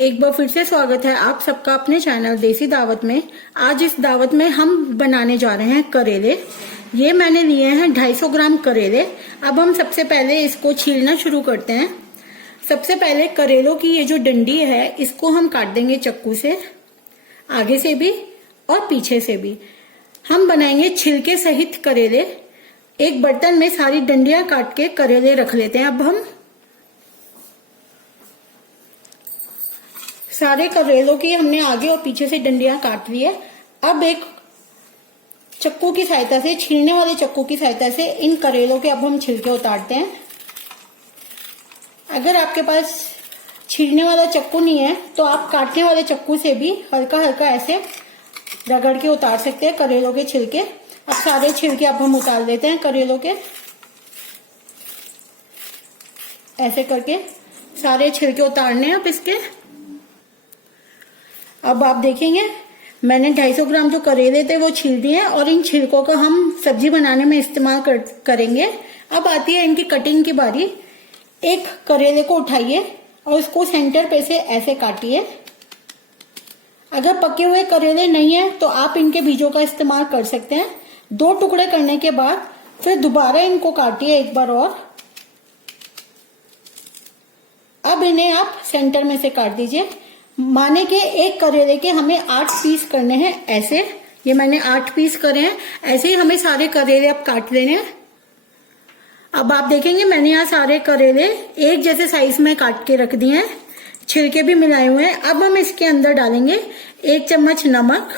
एक बार फिर से स्वागत है आप सबका अपने चैनल देसी दावत में। आज इस दावत में हम बनाने जा रहे हैं करेले। ये मैंने लिए हैं 250 ग्राम करेले। अब हम सबसे पहले इसको छीलना शुरू करते हैं। सबसे पहले करेलों की ये जो डंडी है इसको हम काट देंगे चक्कू से, आगे से भी और पीछे से भी। हम बनाएंगे छिलके सहित करेले। एक बर्तन में सारी डंडियां काट के करेले रख लेते हैं। अब हम सारे करेलों की हमने आगे और पीछे से डंडियां काट ली है। अब एक चक्कू की सहायता से, छीलने वाले चक्कू की सहायता से इन करेलों के अब हम छिलके उतारते हैं। अगर आपके पास छीलने वाला चक्कू नहीं है तो आप काटने वाले चक्कू से भी हल्का हल्का ऐसे रगड़ के उतार सकते हैं करेलों के छिलके। अब सारे छिलके अब हम उतार लेते हैं करेलों के। ऐसे करके सारे छिलके उतारने हैं अब इसके। अब आप देखेंगे मैंने 250 ग्राम जो करेले थे वो छील दिए हैं और इन छिलकों का हम सब्जी बनाने में इस्तेमाल करेंगे। अब आती है इनकी कटिंग की बारी। एक करेले को उठाइए और उसको सेंटर पे से ऐसे काटिए। अगर पके हुए करेले नहीं है तो आप इनके बीजों का इस्तेमाल कर सकते हैं। 2 टुकड़े करने के बाद फिर दोबारा इनको काटिए एक बार और। अब इन्हें आप सेंटर में से काट दीजिए। माने के एक करेले के हमें 8 पीस करने हैं ऐसे। ये मैंने 8 पीस करे हैं। ऐसे ही हमें सारे करेले अब काट लेने हैं। अब आप देखेंगे मैंने यहाँ सारे करेले एक जैसे साइज में काट के रख दिए हैं, छिलके भी मिलाए हुए हैं। अब हम इसके अंदर डालेंगे 1 चम्मच नमक।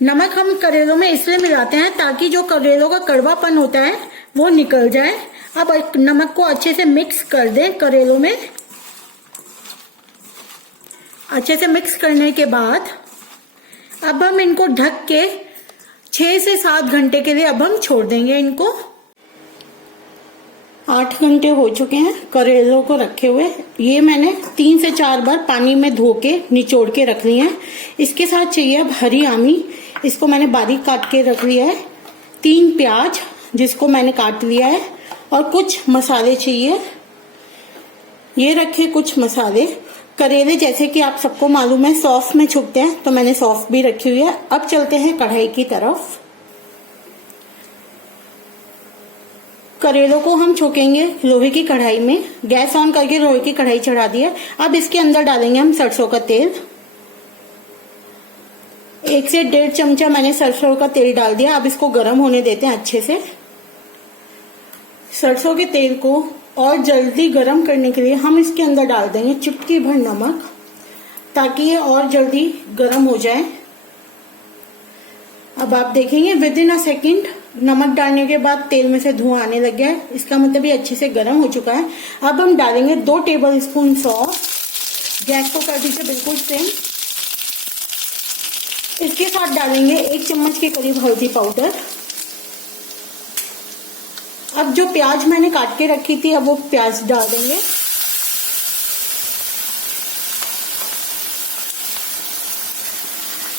नमक हम करेलों में इसलिए मिलाते हैं ताकि जो करेलों का कड़वापन होता है वो निकल जाए। अब नमक को अच्छे से मिक्स कर दें करेलों में। अच्छे से मिक्स करने के बाद अब हम इनको ढक के 6 से 7 घंटे के लिए अब हम छोड़ देंगे इनको। 8 घंटे हो चुके हैं करेलों को रखे हुए। ये मैंने 3 से 4 बार पानी में धो के निचोड़ के रख लिए हैं। इसके साथ चाहिए अब हरी आमी। इसको मैंने बारीक काट के रख लिया है। 3 प्याज जिसको मैंने काट लिया है और कुछ मसाले चाहिए। ये रखे कुछ मसाले। करेले जैसे कि आप सबको मालूम है सॉस में छुपते हैं तो मैंने सॉस भी रखी हुई है। अब चलते हैं कढ़ाई की तरफ। करेलों को हम छोकेंगे लोहे की कढ़ाई में। गैस ऑन करके लोहे की कढ़ाई चढ़ा दी है। अब इसके अंदर डालेंगे हम सरसों का तेल। 1 से 1.5 चमचा मैंने सरसों का तेल डाल दिया। अब इसको गर्म होने देते हैं अच्छे से। सरसों के तेल को और जल्दी गर्म करने के लिए हम इसके अंदर डाल देंगे चुटकी भर नमक, ताकि ये और जल्दी गर्म हो जाए। अब आप देखेंगे विद इन अ सेकेंड नमक डालने के बाद तेल में से धुआं आने लग गया है। इसका मतलब ये अच्छे से गर्म हो चुका है। अब हम डालेंगे 2 टेबल स्पून सौंफ। गैस को कर दीजिए बिल्कुल सेम। इसके साथ डालेंगे 1 चम्मच के करीब हल्दी पाउडर। अब जो प्याज मैंने काट के रखी थी अब वो प्याज डाल देंगे।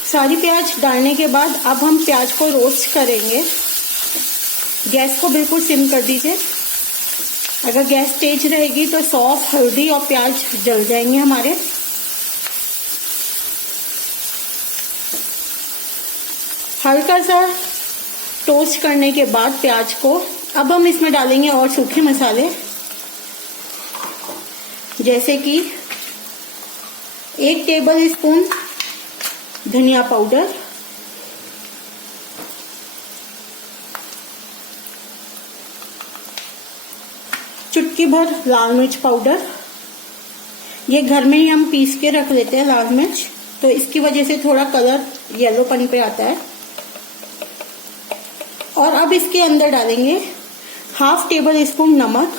सारी प्याज डालने के बाद अब हम प्याज को रोस्ट करेंगे। गैस को बिल्कुल सिम कर दीजिए। अगर गैस तेज रहेगी तो सौंफ, हल्दी और प्याज जल जाएंगे हमारे। हल्का सा टोस्ट करने के बाद प्याज को अब हम इसमें डालेंगे और सूखे मसाले जैसे कि 1 टेबल स्पून धनिया पाउडर, 1 चुटकी भर लाल मिर्च पाउडर। ये घर में ही हम पीस के रख लेते हैं लाल मिर्च, तो इसकी वजह से थोड़ा कलर येलोपन पे आता है। और अब इसके अंदर डालेंगे 1/2 टेबल स्पून नमक।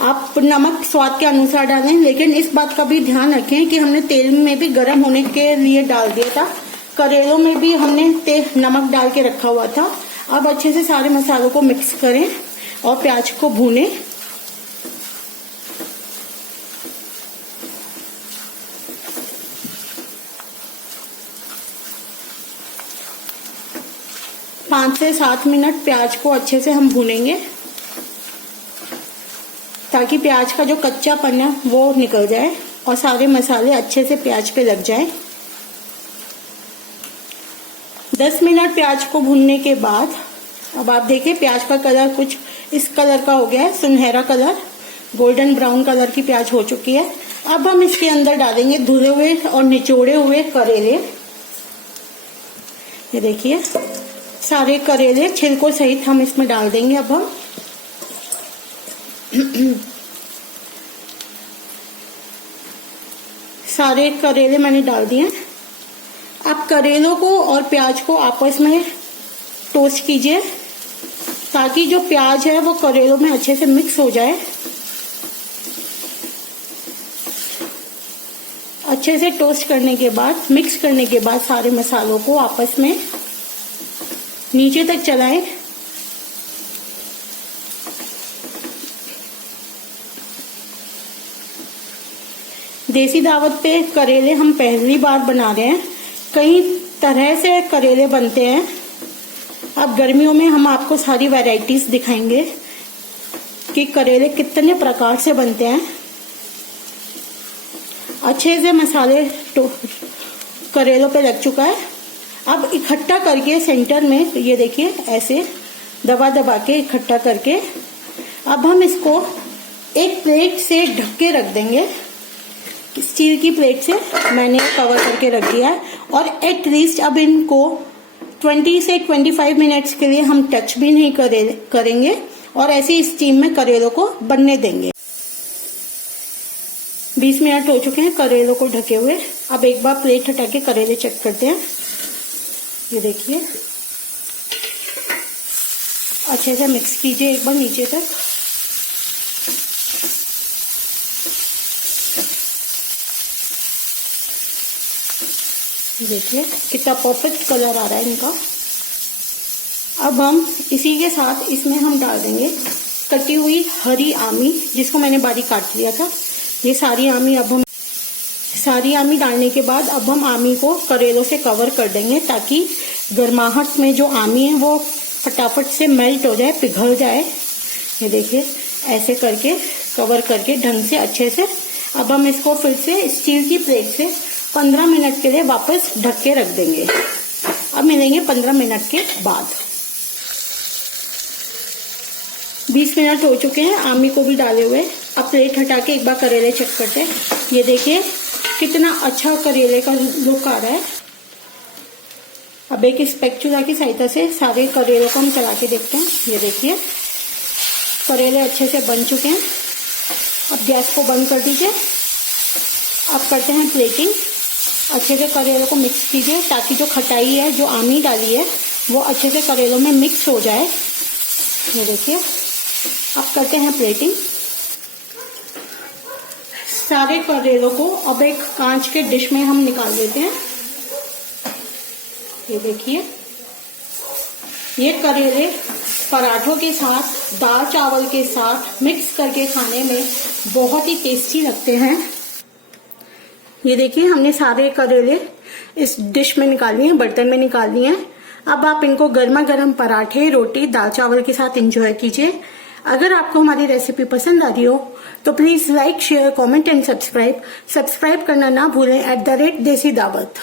आप नमक स्वाद के अनुसार डालें, लेकिन इस बात का भी ध्यान रखें कि हमने तेल में भी गर्म होने के लिए डाल दिया था। करेलों में भी हमने नमक डाल के रखा हुआ था। अब अच्छे से सारे मसालों को मिक्स करें और प्याज को भूनें। पाँच से 7 मिनट प्याज को अच्छे से हम भूनेंगे ताकि प्याज का जो कच्चापन है वो निकल जाए और सारे मसाले अच्छे से प्याज पे लग जाए। 10 मिनट प्याज को भूनने के बाद अब आप देखिए प्याज का कलर कुछ इस कलर का हो गया है, सुनहरा कलर, गोल्डन ब्राउन कलर की प्याज हो चुकी है। अब हम इसके अंदर डालेंगे धुले हुए और निचोड़े हुए करेले। ये देखिए सारे करेले छिलकों सहित हम इसमें डाल देंगे। अब हम सारे करेले मैंने डाल दिए। आप करेलों को और प्याज को आपस में टोस्ट कीजिए ताकि जो प्याज है वो करेलों में अच्छे से मिक्स हो जाए। अच्छे से टोस्ट करने के बाद, मिक्स करने के बाद सारे मसालों को आपस में नीचे तक चलाएं। देसी दावत पे करेले हम पहली बार बना रहे हैं। कई तरह से करेले बनते हैं। अब गर्मियों में हम आपको सारी वैरायटीज दिखाएंगे कि करेले कितने प्रकार से बनते हैं। अच्छे से मसाले करेलों पे लग चुका है। अब इकट्ठा करके सेंटर में ये देखिए ऐसे दबा दबा के इकट्ठा करके अब हम इसको एक प्लेट से ढक के रख देंगे। स्टील की प्लेट से मैंने कवर करके रख दिया है और एटलीस्ट अब इनको 20 से 25 मिनट्स के लिए हम टच भी नहीं करेंगे और ऐसे स्टीम में करेलों को बनने देंगे। 20 मिनट हो चुके हैं करेलों को ढके हुए। अब एक बार प्लेट हटा के करेले चेक करते हैं। ये देखिए अच्छे से मिक्स कीजिए एक बार नीचे तक। देखिए कितना परफेक्ट कलर आ रहा है इनका। अब हम इसी के साथ इसमें हम डाल देंगे कटी हुई हरी आमी, जिसको मैंने बारीक काट लिया था। ये सारी आमी डालने के बाद अब हम आमी को करेलों से कवर कर देंगे ताकि गर्माहट में जो आमी है वो फटाफट से मेल्ट हो जाए, पिघल जाए। ये देखिए ऐसे करके कवर करके ढंग से अच्छे से अब हम इसको फिर से स्टील की प्लेट से 15 मिनट के लिए वापस ढक के रख देंगे। अब मिलेंगे 15 मिनट के बाद। 20 मिनट हो चुके हैं आमी को भी डाले हुए। अब प्लेट हटा के एक बार करेले चेक करते हैं। ये देखिए कितना अच्छा करेले का लुक आ रहा है। अब एक स्पैचुला की सहायता से सारे करेलों को हम चला के देखते हैं। ये देखिए करेले अच्छे से बन चुके हैं। अब गैस को बंद कर दीजिए। अब करते हैं प्लेटिंग। अच्छे से करेलों को मिक्स कीजिए ताकि जो खटाई है, जो आमी डाली है, वो अच्छे से करेलों में मिक्स हो जाए। ये देखिए अब करते हैं प्लेटिंग। सारे करेलों को अब एक कांच के डिश में हम निकाल लेते हैं। ये देखिए ये करेले पराठों के साथ, दाल चावल के साथ मिक्स करके खाने में बहुत ही टेस्टी लगते हैं। ये देखिए हमने सारे करेले इस डिश में निकाल लिए हैं, बर्तन में निकाल लिए हैं। अब आप इनको गर्मा गर्म पराठे, रोटी, दाल चावल के साथ एंजॉय कीजिए। अगर आपको हमारी रेसिपी पसंद आ रही हो तो please like, share, comment and subscribe करना ना भूलें @देसी दावत।